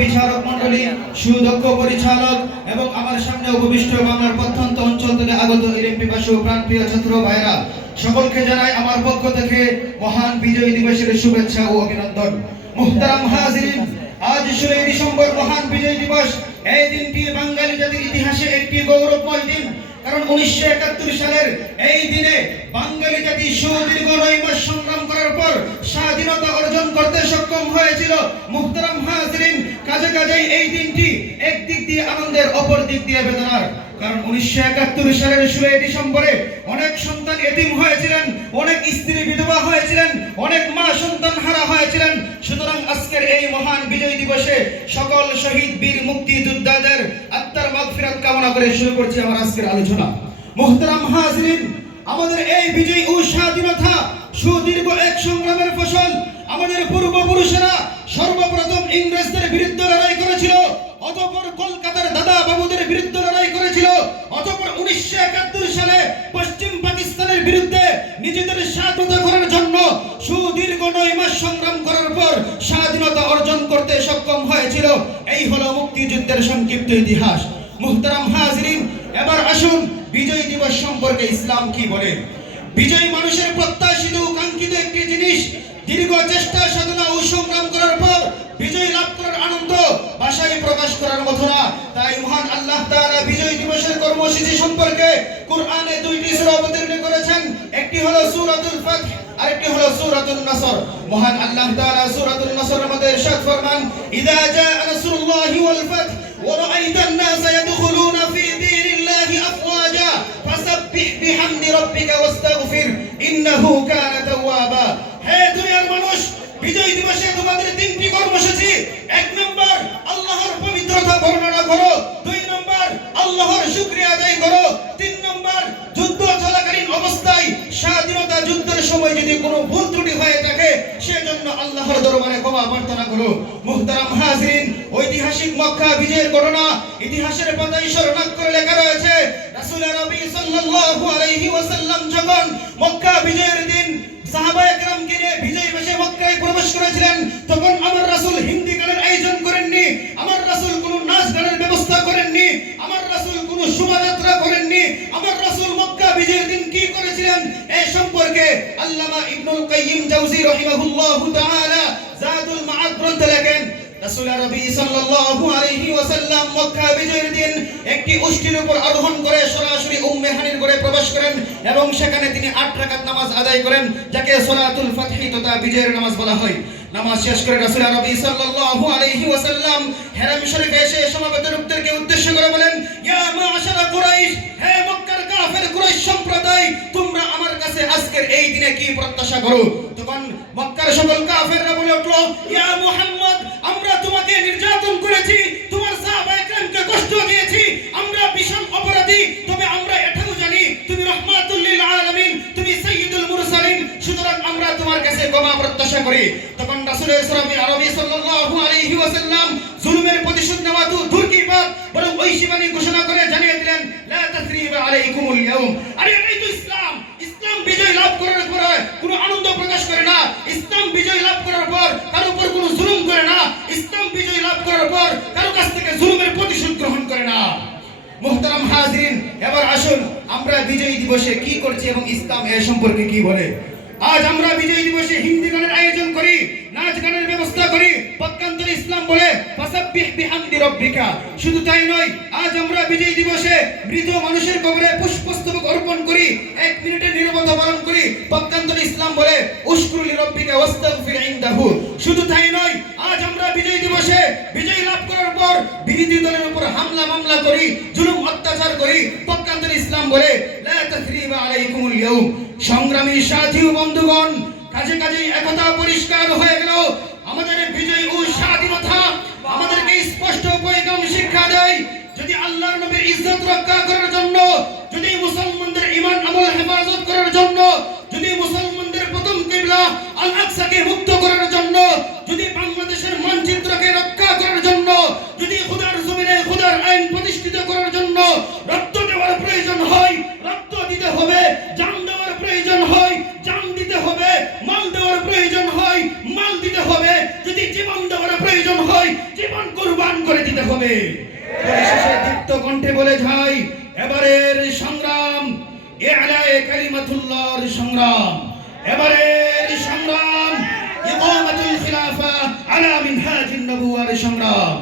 বিচারক মণ্ডলী, সুদক্ষ পরিচালক এবং আমার সামনে উপবিষ্ট বাংলার প্রত্যন্ত অঞ্চল থেকে আগত ইলম পিপাসু প্রাণপ্রিয় ছাত্র ভাইরা, সকলকে জানাই আমার পক্ষ থেকে মহান বিজয় দিবসের শুভেচ্ছা ও অভিনন্দন। মুহতারাম হাজিরিন, আজ 16 ডিসেম্বর মহান বিজয় দিবস। এই দিনটি বাঙালি জাতির ইতিহাসে একটি গৌরবময় দিন, কারণ 1971 সালের এই দিনে বাঙালি জাতি সুদীর্ঘ 9 মাস সংগ্রাম করার পর স্বাধীনতা অর্জন করতে সক্ষম হয়েছিল। মুহতারাম হাজিরিন, কাজেই এই দিনটি একদিক দিয়ে আনন্দের, অপর দিক দিয়ে বেদনার। কারণ 1971 সালের 16 ডিসেম্বরে অনেক সন্তান এতিম হয়েছিলেন, অনেক স্ত্রী বিধবা হয়েছিলেন, অনেক মা সন্তান হারা হয়েছিলেন। সুতরাং আজকের এই মহান বিজয় দিবসে সকল শহীদ বীর মুক্তিযোদ্ধাদের আত্মার মাগফিরাত কামনা করে শুরু করছি আমার আজকের আলোচনা। মুহতারাম হাজিরিন, আমাদের এই বিজয় ও স্বাধীনতা সুদীর্ঘ এক সংগ্রামের ফসল। আমাদের পূর্বপুরুষেরা সর্বপ্রথম ইংরেজদের বিরুদ্ধে লড়াই করেছিল, অতঃপর কলকাতার দাদা বাবুদের বিরুদ্ধে লড়াই করেছিল, অতঃপর 1971 সালে পশ্চিম পাকিস্তানের বিরুদ্ধে নিজেদের স্বাধীনতা করার জন্য সুদীর্ঘ 9 মাস সংগ্রাম করার পর স্বাধীনতা অর্জন করতে সক্ষম হয়েছিল। এই হলো মুক্তিযুদ্ধের সংক্ষিপ্ত ইতিহাস। মুহতারাম হাজিরিন, এবার আসুন বিজয় দিবস সম্পর্কে ইসলাম কি বলে। বিজয় মানুষের প্রত্যাশিত ও কাঙ্ক্ষিত একটি জিনিস। দীর্ঘ চেষ্টা সাধনা ও সংগ্রাম করার পর বিজয় লাভ করার আনন্দ ভাষায় প্রকাশ করার মতো না। তাই মহান আল্লাহ তাআলা বিজয় দিবসের কর্মসূচি সম্পর্কে কুরআনে 2টি সূরা অবতীর্ণ করেছেন। একটি হলো সূরাতুল ফাতহ, আরেকটি হলো সূরাতুন নাসর। মহান আল্লাহ তাআলা সূরাতুন নাসরের মধ্যে ইরশাদ ফরমান, ইযা জাআ নাসরুল্লাহি ওয়াল ফাতহ ওয়া রাআইতান নাসা ইয়াদখুলুনা ফি দীনিল্লাহি আফওয়াজা ফাসাব্বিহ বিহামদি রাব্বিকা ওয়াস্তাগফির ইন্নাহু কানা তাওয়াবা। হে দুনিয়ার মানুষ, বিজয় দিবসে তোমাদের 3টি কর্মসূচি। 1 নম্বর, আল্লাহর পবিত্রতা বর্ণনা করো। 2 নম্বর, আল্লাহর শুকরিয়া আদায় করো। 3 নম্বর, যুদ্ধ চলাকালীন অবস্থায় স্বাধীনতা যুদ্ধের সময় যদি কোনো ভুল ত্রুটি হয়ে থাকে সেজন্য আল্লাহর দরবারে ক্ষমা প্রার্থনা করো। মুহতারাম হাজিরিন, ঐতিহাসিক মক্কা বিজয়ের ঘটনা ইতিহাসের পাতায় স্বর্ণাক্ষরে লেখা রয়েছে। রাসূল নবী সাল্লাল্লাহু আলাইহি ওয়াসাল্লাম যখন মক্কা বিজয়ের দিন সাহাবায়ে কেরামকে নিয়ে বিজয় বেশে মক্কায় প্রবেশ করেছিলেন, তখন আমার রাসূল হিন্দি গানের আয়োজন করেননি, আমার রাসূল কোনো নাচ গানের ব্যবস্থা করেননি, আমার রাসূল কোনো শোভাযাত্রা করেননি। আমার রাসূল মক্কা বিজয়ের দিন কি করেছিলেন এই সম্পর্কে আল্লামা ইবনুল কাইয়িম জাওযী রাহিমাহুল্লাহু তাআলা যাদুল মাআদ গ্রন্থে লেখেন, রাসূল নবী সাল্লাল্লাহু আলাইহি ওয়াসাল্লাম মক্কা বিজয়ের দিন একটি উষ্ট্রির উপর আরোহণ করে সরাসরি উম্মে হানির ঘরে প্রবেশ করেন এবং সেখানে তিনি 8 রাকাত নামাজ আদায় করেন, যাকে সালাতুল ফাতহি তথা বিজয়ের নামাজ বলা হয়। নামাজ শেষ করে রাসূল নবী সাল্লাল্লাহু আলাইহি ওয়াসাল্লাম হেরাম শরীফে এসে সমবেত লোকদেরকে উদ্দেশ্য করে বলেন, ইয়া মা'শারা কুরাইশ, হে মক্কার কাফের কুরাইশ সম্প্রদায়, তোমরা আমার কাছে আজকের এই দিনে কি প্রত্যাশা করো? তখন মক্কার সকল কাফেররা বলে উঠল, ইয়া মুহাম্মদ, আমরা তোমাকে নির্যাতন করেছি, তোমার সাহাবায়ে কেরামকে কষ্ট দিয়েছি, আমরা ভীষণ অপরাধী, তবে আমরা এটাও জানি তুমি রাহমাতুল লিল আলামিন, তুমি সাইয়্যিদুল মুরসালিন, সুতরাং আমরা তোমার কাছে ক্ষমা প্রত্যাশা করি। তখন রাসূল আরবি সাল্লাল্লাহু আলাইহি ওয়াসাল্লাম জুলুমের প্রতিশোধ নেওয়া তো দূর কি বাত, বরং ঐশীবাণী ঘোষণা করে জানিয়ে দিলেন, লা তাসরিবা আলাইকুমুল ইয়াউম। আরে এটাই তো ইসলাম। ইসলাম বিজয় লাভ করার পর কোনো আনন্দ প্রকাশ করে না, ইসলাম বিজয় লাভ করার পর কারো উপর কোনো জুলুম করে না, ইসলাম বিজয় লাভ করার পর কারো কাছ থেকে জুলুমের প্রতিশোধ গ্রহণ করে না। মুহতারাম হাজিরিন, এবার আসুন আমরা বিজয় দিবসে কি করছি এবং ইসলাম এ সম্পর্কে কি বলে। আজ আমরা বিজয় দিবসে হিন্দি গানের আয়োজন করি, নাচ গানের ব্যবস্থা করি, পক্ষান্তরে ইসলাম বলে ফাসাব্বিহ বিহামদি রাব্বিকা। শুধু তাই নয়, আজ আমরা বিজয় দিবসে মৃত মানুষের কবরে পুষ্পস্তবক অর্পণ করি, 1 মিনিটের নীরবতা পালন করি, পক্ষান্তরে ইসলাম বলে উশকুর লিরাব্বিকা ওয়াস্তাগফির ইনদাহু। শুধু তাই নয়, আজ আমরা বিজয় দিবসে বিজয় লাভ করার পর বিরোধী দলের উপর হামলা মামলা করি, জুলুম অত্যাচার করি, পক্ষান্তরে ইসলাম বলে লা তাসরিবা আলাইকুমুল ইয়াউম। সংগ্রামী সাথী ও বন্ধুগণ, কাজেই একতা পরিষ্কার হয়ে গেল। আমাদের বিজয় ও স্বাধীনতা আমাদেরকে স্পষ্ট পয়গাম শিক্ষা দেয়, যদি আল্লাহর নবীর ইজ্জত রক্ষা করার জন্য, যদি মুসলমানদের ঈমান আমল হেফাজত করার জন্য, যদি মুসলমানদের প্রথম কিবলা আল আকসাকে মুক্ত করার জন্য, যদি বাংলাদেশের মানচিত্রকে রক্ষা করার জন্য, যদি খোদার জমিনে খোদার আইন প্রতিষ্ঠিত করার জন্য রক্ত দেওয়ার প্রয়োজন হয়, রক্ত দিতে হবে, জান দেওয়ার প্রয়োজন হয়, জান দিতে হবে, মাল দেওয়ার প্রয়োজন হয়, মাল দিতে হবে, যদি জীবন দেওয়ার প্রয়োজন হয়, জীবন হবে। পরিশেষে দীপ্ত কণ্ঠে বলে যাই, এবারের সংগ্রাম ইআলায়ে কালিমাতুল্লাহর সংগ্রাম, এবারের সংগ্রাম ইকামাতুল খিলাফা আলা মিনহাজিন নবুওয়ার সংগ্রাম।